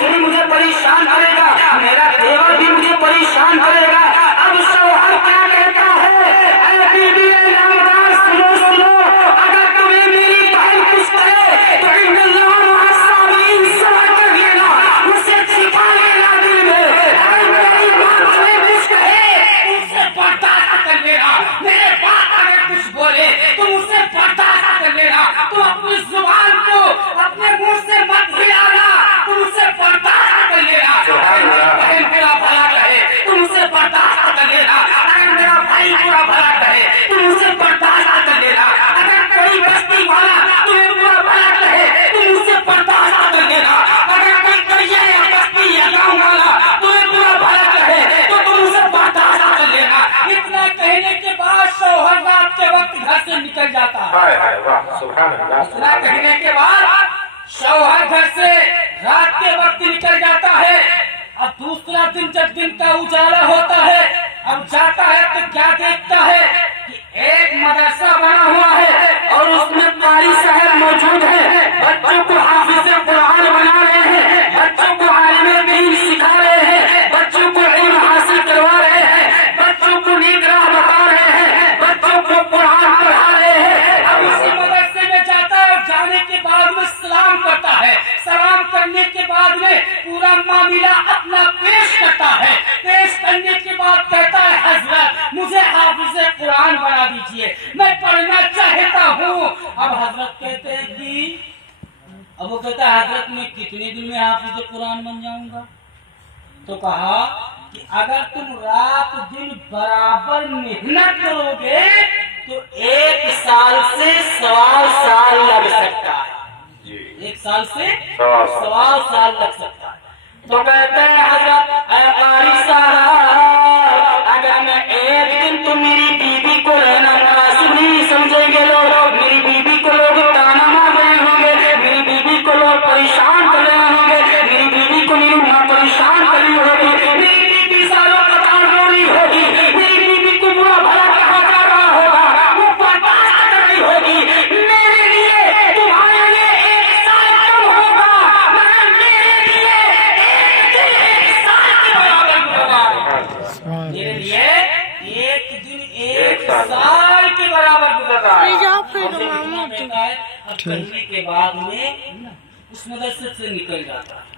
भाई भी मुझे परेशान करेगा, मेरा देवर भी मुझे परेशान करेगा। अब शौहर क्या कहता है, ऐ बीवी ऐ नामदार सुनो सुनो, अगर तुम्हें मेरी बहन कुछ कहे तो इन्नल्लाह मअस-साबिरीन सब्र कर लेना, उसे छिपा लेना दिल में। अगर मेरी माँ तुम्हें कुछ कहे उसे बर्दाश्त कर लेना, मेरे बाप अगर कुछ बोले तुम उसे बर्दाश्त कर लेना। तुम अपनी जुबान को अपने मुंह से मत हिलाना, तुम उसे बर्दाश्त कर लेना। अगर मेरी बहन बुरा भला कहे तुम उसे बर्दाश्त कर लेना, अगर मेरा भाई बुरा भला कहे तुम उसे बर्दाश्त कर लेना, अगर कोई बस्ती वाला तुम्हें बुरा भला कहे तुम उसे बर्दाश्त कर लेना, अगर कोई करिया या बस्ती या गाँव वाला तुम्हें बुरा भला कहे तो तुम उसे बर्दाश्त कर लेना। इतना कहने के बाद शौहर रात के वक्त घर से निकल जाता है। इतना कहने के बाद शौहर घर से रात के वक्त निकल जाता है। अब दूसरा दिन जब दिन का उजाला होता है, अब जाता है तो क्या देखता है कि एक मदरसा बना हुआ है और उसमें कारी साहब मौजूद है। बच्चों को हाफिज़ कुरान बना रहे हैं, बच्चों को आलिम दीन सिखा रहे हैं, बच्चों को इल्म हासिल करवा रहे हैं, बच्चों को नेक राह बता रहे हैं, बच्चों को कुरान पढ़ा रहे हैं। अब उसी मदरसे में जाता है और जाने के बाद में सलाम करता है। सलाम करने के बाद में पूरा मामला अपना पेश करता है। पेश करने के बाद कहता है हजरत मुझे हाफिज़ कुरान बना दीजिए, मैं पढ़ना चाहता हूँ। अब हजरत कहते हैं कि अब वो कहता है हजरत मैं कितने दिन में हाफिज़ कुरान बन जाऊंगा? तो कहा कि अगर तुम रात दिन बराबर मेहनत करोगे तो 1 साल से 1.25 साल लग सकता है। 1 साल से 1.25 साल लग सकता है। तो कहते हैं हजरत ऐ कारी साहब, अगर मैं एक दिन तो मेरी बीवी को रहना मुनासिब नहीं समझेंगे लोग, मेरी बीवी को लोग ताना मार रहे होंगे, मेरी बीवी को लोग परेशान कर रहे होंगे, मेरी बीवी को मेरी माँ परेशान कर रही होगी, मेरी बीवी सालों कतार रो रही होगी, मेरी बीवी को बुरा भला कहा जा रहा होगा, वो बर्दाश्त कर रही होगी। मेरे लिए तुम्हारे लिए 1 साल कम होगा, मगर मेरे लिए 1 साल के बराबर होगा। मेरे लिए 1 दिन 1 साल के बराबर गुजरता है। अब करने के बाद में उस मदरसे से निकल जाता है।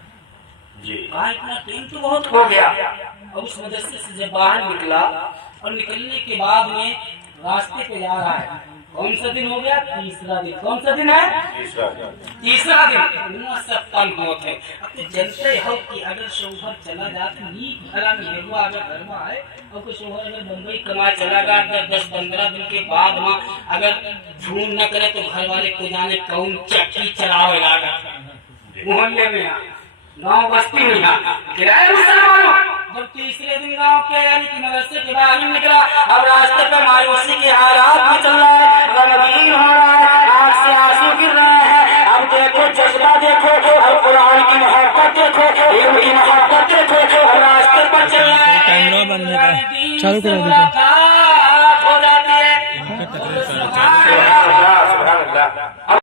इतना टाइम तो बहुत हो गया। अब उस मदरसे से जब बाहर निकला और निकलने के बाद में रास्ते पे जा रहा है, कौन सा दिन हो गया? तीसरा दिन। कौन सा दिन है? तीसरा दिन। सब तंग होते हैं। अब तो जनते हो कि अगर शौहर चला जाता नीक भला में हेगो अगर घर में आए और कोई शौहर अगर बम्बई कमा चला गया 10-15 दिन के बाद वहाँ अगर झूम न करे तो घर वाले को जाने कौन चक्की चलावे लगा मोहल्ले में, गाँव बस्ती में। जब तीसरे दिन गाँव के यानी कि मदरसे के बाहर निकला, अब रास्ते पे मायूसी के हालात भी चल रहा है, गमगीन हो रहा है, आँख से आंसू गिर रहे हैं। अब देखो जज्बा देखो, अब कुरान की मोहब्बत देखो, इल्म की मोहब्बत देखो, अब रास्ते पर चल रहा है। चालू करो देखो।